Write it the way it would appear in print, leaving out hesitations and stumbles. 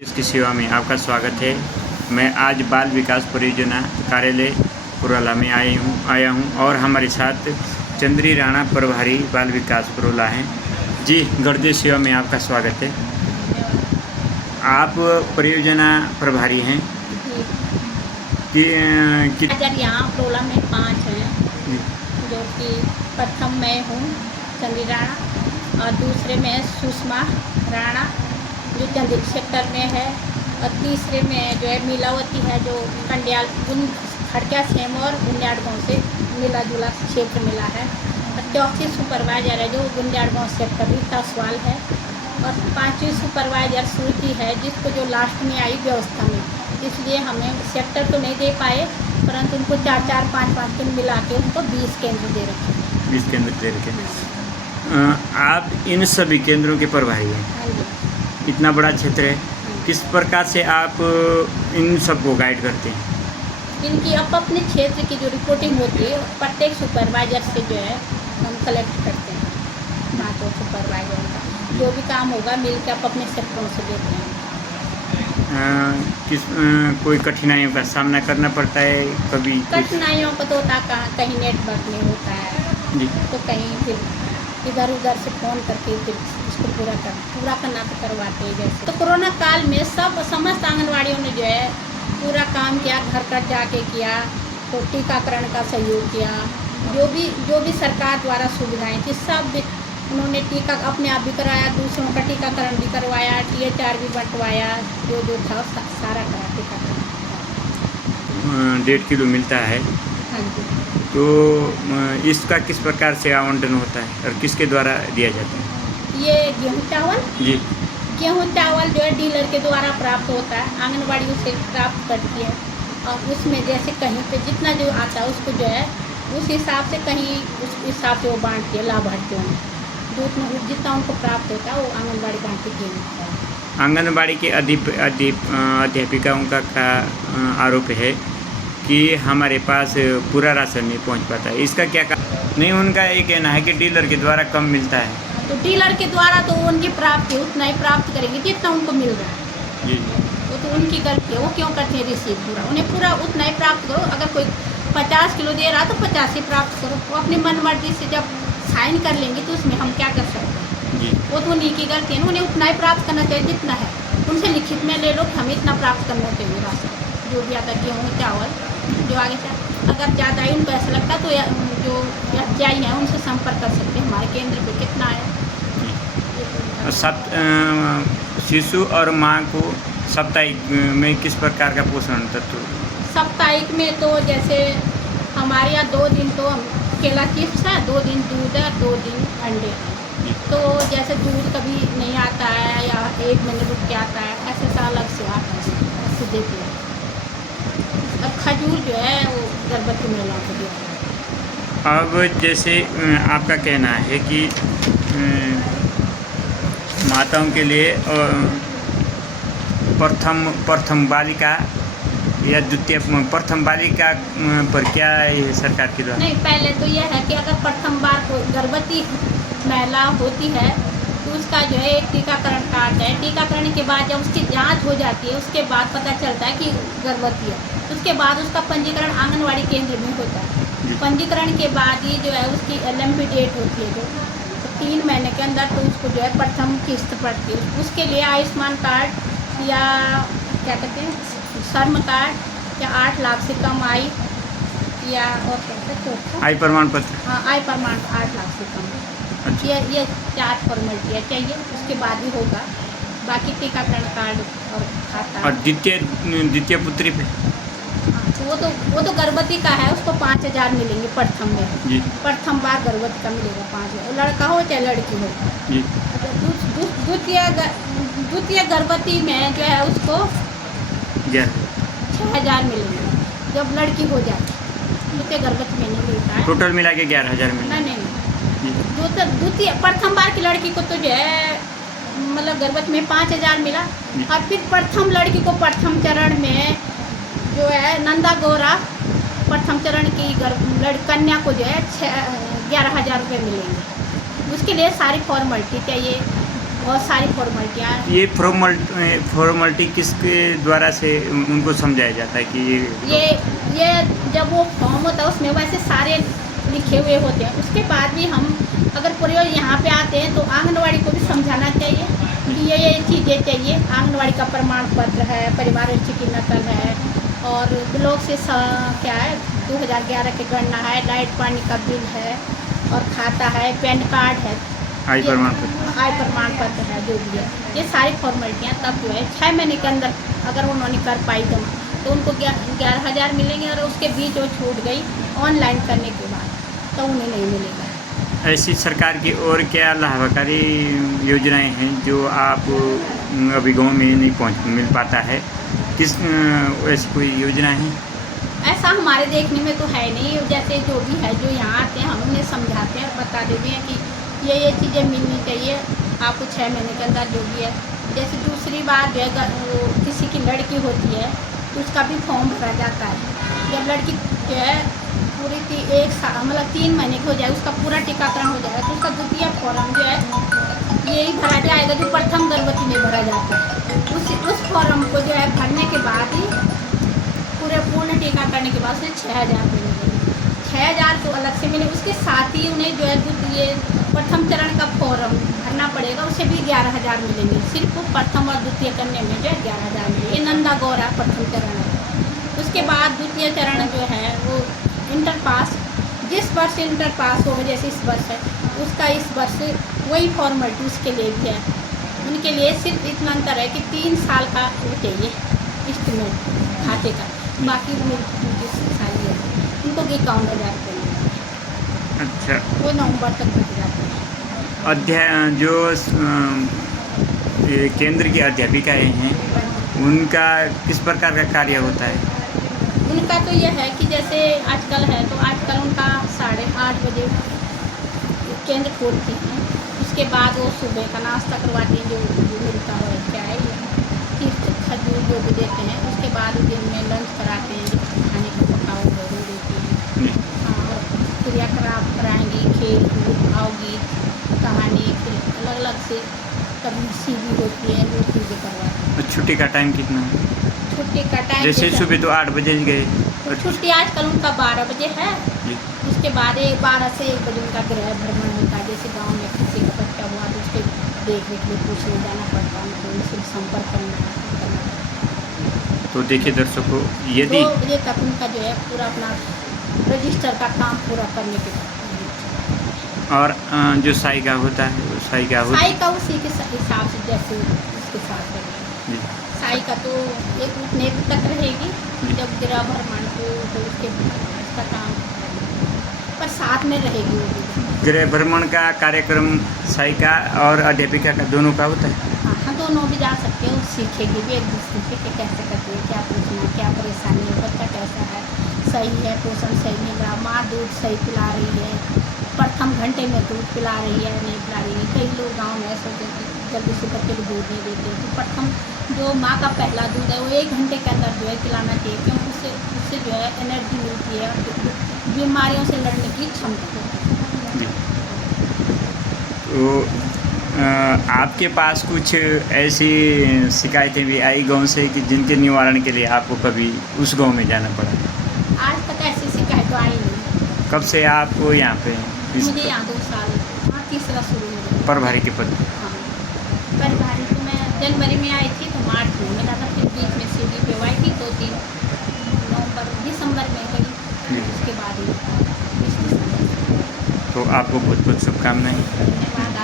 इसकी सेवा में आपका स्वागत है। मैं आज बाल विकास परियोजना कार्यालय पुरोला में आया हूँ और हमारे साथ चंद्री राणा प्रभारी बाल विकास पुरोला हैं। जी, गर्दे सेवा में आपका स्वागत है। आप परियोजना प्रभारी हैं कि यहाँ पुरोला में 5 हैं, जो कि प्रथम मैं हूँ चंद्री राणा और दूसरे में सुषमा राणा जो चंद्री सेक्टर में है, और तीसरे में जो है मीलावती है जो कंडियाल खड़किया सेम और गुंडियाड़ गाँव से मिला जुला क्षेत्र मिला है, और चौथी सुपरवाइजर है जो गुंडियाड़ गाँव सेक्टर भी तसवाल है, और 5वीं सुपरवाइजर सुरती है जिसको जो लास्ट में आई व्यवस्था में, इसलिए हमें सेक्टर तो नहीं दे पाए परंतु उनको 4-4, 5-5 दिन मिला के उनको 20 केंद्र दे रखे। 20 केंद्र दे रखे। आप इन सभी केंद्रों के प्रभारी हैं। हाँ जी। इतना बड़ा क्षेत्र है, किस प्रकार से आप इन सबको गाइड करते हैं? इनकी अपने क्षेत्र की जो रिपोर्टिंग होती है प्रत्येक सुपरवाइजर से जो है हम कलेक्ट करते हैं। 5 सुपरवाइजर का जो भी काम होगा मिल के अपने सेक्टरों से लेते हैं। कोई कठिनाइयों का सामना करना पड़ता है कभी? कठिनाइयों का तो होता कहीं नेटवर्क नहीं होता है जी। तो कहीं फिर इधर उधर से फ़ोन करके फिर इसको पूरा करना तो करवाते हैं। जैसे तो कोरोना काल में समस्त आंगनवाड़ियों ने जो है पूरा काम किया, घर घर जाके किया, तो टीकाकरण का सहयोग किया, जो भी सरकार द्वारा सुविधाएं थी सब उन्होंने टीका अपने आप भी कराया, दूसरों का टीकाकरण भी करवाया, THR भी बंटवाया, जो था सारा करा टीकाकरण। 1.5 किलो मिलता है। हाँ जी। तो इसका किस प्रकार से आवंटन होता है और किसके द्वारा दिया जाता है? ये गेहूँ चावल जी। गेहूँ चावल जो है डीलर के द्वारा प्राप्त होता है, आंगनबाड़ी उसे प्राप्त करती है, और उसमें जैसे कहीं पे जितना जो आता है उसको जो है उस हिसाब से कहीं उस हिसाब से वो बांटती है लाभार्थियों में, जितना उनको प्राप्त होता है वो आंगनबाड़ी बांटती है। आंगनबाड़ी के अध्यापिकाओं का आरोप है कि हमारे पास पूरा राशन नहीं पहुंच पाता है, इसका क्या नहीं? उनका ये कहना है कि डीलर के द्वारा कम मिलता है। तो डीलर के द्वारा तो उनकी प्राप्ति उतना ही प्राप्त करेंगे जितना उनको मिल रहा है। जी। वो तो उनकी गलती है, वो क्यों करते हैं रिसीव पूरा? उन्हें पूरा उतना ही प्राप्त करो। अगर कोई 50 किलो दे रहा है तो 50 ही प्राप्त करो। वो अपनी मन मर्जी से जब साइन कर लेंगे तो उसमें हम क्या कर सकते हैं? जी। वो तो उन्हीं की गलती है ना, उन्हें उतना ही प्राप्त करना चाहिए जितना है। उनसे लिखित में ले लो कि हमें इतना प्राप्त करना चाहिए राशन, जो भी आता गेहूँ चावल जो आगे से। अगर ज़्यादा ही उनको ऐसा लगता तो जो एफजीआई है उनसे संपर्क कर सकते हैं हमारे केंद्र पे कितना है। शिशु और माँ को साप्ताहिक में किस प्रकार का पोषण तत्व? साप्ताहिक में तो जैसे हमारे यहाँ 2 दिन तो केला चिप्स है, 2 दिन दूध है, 2 दिन अंडे हैं। तो जैसे दूध कभी नहीं आता है या 1 महीने रुक के आता है, ऐसे सा अलग से आता है, ऐसे देते हैं। अब खजूर जो है वो गर्भवती महिलाओं को देते हैं। अब जैसे आपका कहना है कि माताओं के लिए प्रथम बालिका या द्वितीय प्रथम बालिका पर क्या है सरकार की द्वारा? नहीं, पहले तो यह है कि अगर प्रथम बार को गर्भवती महिला होती है तो उसका जो है एक टीकाकरण कार्ड है। टीकाकरण के बाद जब उसकी जांच हो जाती है उसके बाद पता चलता है कि गर्भवती है, उसके बाद उसका पंजीकरण आंगनवाड़ी केंद्र में होता है। पंजीकरण के बाद ही जो है उसकी LMP डेट होती है, जो 3 महीने के अंदर तो उसको जो है प्रथम किस्त पड़ती है। उसके लिए आयुष्मान कार्ड या क्या कहते हैं श्रम कार्ड या 8 लाख से कम आय या और कहते हैं आय प्रमाण पत्र। हाँ, आय प्रमाण 8 लाख से कम। अच्छा। ये 4 फॉर्मेलिटी चाहिए, उसके बाद ही होगा। बाकी टीकाकरण कार्ड और खाता। और द्वितीय पुत्री पे? हाँ, वो तो गर्भवती का है, उसको 5,000 मिलेंगे प्रथम में। जी। प्रथम बार गर्भवती का मिलेगा 5,000, लड़का हो चाहे लड़की हो। जी। द्वितीय गर्भवती में जो है उसको 6,000 मिलेंगे जब लड़की हो जाए। द्वितीय गर्भवती में नहीं मिलता है। टोटल मिला के 11,000 मिला। नहीं, द्वितीय प्रथम बार की लड़की को तो जो है मतलब गर्भवती में 5,000 मिला, और फिर प्रथम लड़की को प्रथम चरण में जो है नंदा गौरा प्रथम चरण की कन्या को जो है 11,000 रुपये मिलेंगे। उसके लिए सारी फॉर्मेलिटी चाहिए, बहुत सारी फॉर्मेलिटियाँ। ये फॉर्मेलिटी किसके द्वारा से उनको समझाया जाता है कि ये जब वो फॉर्म होता है उसमें वैसे सारे लिखे हुए होते हैं, उसके बाद भी हम अगर पूरे यहाँ पे आते हैं तो आंगनवाड़ी को भी समझाना चाहिए कि ये चीज़ें चाहिए। आंगनवाड़ी का प्रमाण पत्र है, परिवार रजिस्ट्री की नकल है, और ब्लॉक से क्या है 2011 की गणना है, लाइट पानी का बिल है, और खाता है, पैन कार्ड है, आय प्रमाण पत्र है, जो भी है। ये सारी फॉर्मेलिटियाँ तब जो है 6 महीने के अंदर अगर उन्होंने कर पाई तो उनको 11,000 मिलेंगे, और उसके बीच वो छूट गई ऑनलाइन करने के बाद तो उन्हें नहीं मिलेगा। ऐसी सरकार की और क्या लाभकारी योजनाएं हैं जो आप अभी गांव में नहीं मिल पाता है? किस ऐसी कोई योजना है? ऐसा हमारे देखने में तो है नहीं। जैसे जो भी है जो यहाँ आते हैं हम उन्हें समझाते हैं, बता देते हैं कि ये चीज़ें मिलनी चाहिए आपको 6 महीने के अंदर जो भी है। जैसे दूसरी बात जो है वो किसी की लड़की होती है तो उसका भी फॉर्म भरा जाता है। जब लड़की जो है पूरी 1 साल मतलब 3 महीने की हो जाए, उसका पूरा टीकाकरण हो जाएगा, तो उसका द्वितीय फॉर्म जो है यही भरा जाएगा जो प्रथम गर्भवती में भरा जाता है। उस फॉर्म को जो है भरने के बाद ही पूर्ण टीका करने के बाद उसे 6,000 रुपये मिलेंगे। 6,000 तो अलग से मिले, उसके साथ ही उन्हें जो है द्वितीय प्रथम चरण का फॉर्म भरना पड़ेगा, उसे भी 11,000 मिलेंगे। सिर्फ प्रथम और द्वितीय करने में जो है 11,000 मिलेंगे। ये नंदा गौरा प्रथम चरण है। उसके बाद द्वितीय चरण जो है वो इंटर पास, जिस वर्ष इंटर पास होगा, जैसे इस वर्ष है उसका इस वर्ष वही फॉर्मेलिटी उसके लिए भी है। उनके लिए सिर्फ इतना अंतर है कि 3 साल का वो चाहिए इस्टीमेट खाते का, बाकी उनकी सारी है उनको 51,000 रुपये मिलेगा। अच्छा, वो नवंबर तक भर जाते हैं। जो ये केंद्र की अध्यापिकाएँ हैं उनका किस प्रकार का कार्य होता है? उनका तो यह है कि जैसे आजकल है तो आजकल उनका 8:30 बजे केंद्र खोलती हैं। उसके बाद वो सुबह का नाश्ता करवाती हैं, जो मिलता है चाय खजूर जो भी देते हैं। उसके बाद दिन में लंच कराते हैं, खाने को पकाओ जरूर देती हैं। और क्रियाकलाप कराएंगी, खेल कूद, भावगीत, कहानी, फिर अलग अलग से कभी सीधी होती है, वो चीज़ें करवाती हैं। छुट्टी का टाइम कितना है? छुट्टी का टाइम जैसे सुबह तो 8 बजे गए, तो छुट्टी आजकल उनका 12 बजे है। उसके बाद 12 से 1 बजे उनका गृह भ्रमण होता है। जैसे गांव में किसी का बच्चा हुआ तो उसके देख रेख में पूछने जाना पड़ता है, तो उनसे संपर्क करना। तो देखिए दर्शकों, यदि 2 बजे तक उनका जो है पूरा अपना रजिस्टर का काम पूरा करने के बाद, और जो साइका होता है वो साइका उसी के हिसाब से जैसे उसके साथ रहेगी। साइका तो एक उठने तक रहेगी, जब गृह भ्रमण हो तो उसका काम पर साथ में रहेगी वो भी। गृह भ्रमण का कार्यक्रम साइका और अध्यापिका का दोनों का होता है? हाँ, दोनों भी जा सकते हैं। सीखेगी भी एक दूसरे से कि कैसे करती है, क्या पूछना, क्या परेशानी है, बच्चा कैसा है, सही है, पोषण सही मिल रहा, माँ दूध सही पिला रही है, प्रथम घंटे में दूध पिला रही है नहीं पिला रही है। कई लोग गाँव में ऐसे होते हैं जल्दी से बच्चे को दूध नहीं देते, तो प्रथम जो माँ का पहला दूध है वो 1 घंटे के अंदर जो है पिलाना चाहिए, क्योंकि उससे जो है एनर्जी मिलती है और बीमारियों से लड़ने की क्षमता होती है। तो आपके पास कुछ ऐसी शिकायतें भी आई गांव से कि जिनके निवारण के लिए आपको कभी उस गांव में जाना पड़ा? आज तक ऐसी शिकायत तो आई नहीं। कब से आपको यहाँ पे? मुझे यहाँ 2 साल, हाँ, तीसरा शुरू हो गया। प्रभारी के पद? हाँ, प्रभारी तो मैं जनवरी में आई थी तो मार्च में मिला था, फिर बीच में सीधी पे आई थी 2-3 नवंबर दिसंबर में गई, उसके बाद ही 20 दिसंबर। तो आपको बहुत बहुत शुभकामनाएं। धन्यवाद।